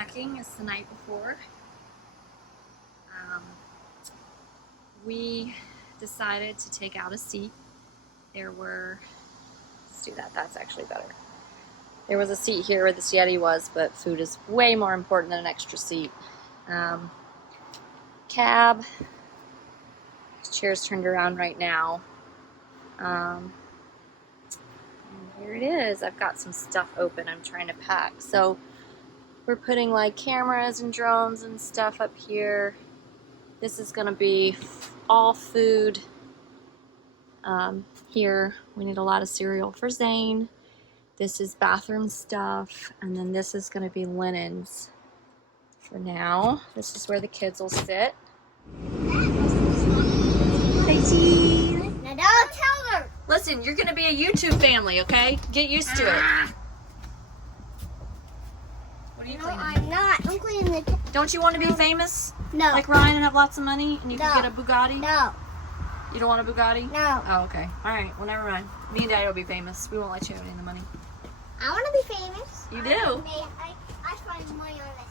packing. It's the night before. We decided to take out a seat. Let's do that, that's actually better. There was a seat here where this Yeti was, but food is way more important than an extra seat. Cab. This chair's turned around right now. And here it is. I've got some stuff open I'm trying to pack. So we're putting like cameras and drones and stuff up here. This is gonna be all food. Here we need a lot of cereal for Zane. This is bathroom stuff, and then this is gonna be linens for now. This is where the kids will sit. Hey, T. Now don't tell her. Listen, you're gonna be a YouTube family, okay? Get used to it. What are you No, cleaning? I'm not. I'm cleaning the. Don't you want to be famous? No. Like Ryan and have lots of money and you can No. get a Bugatti? No. You don't want a Bugatti? No. Oh, okay. Alright, well, never mind. Me and Daddy will be famous. We won't let you have any of the money. I want to be famous. You do? I find money on the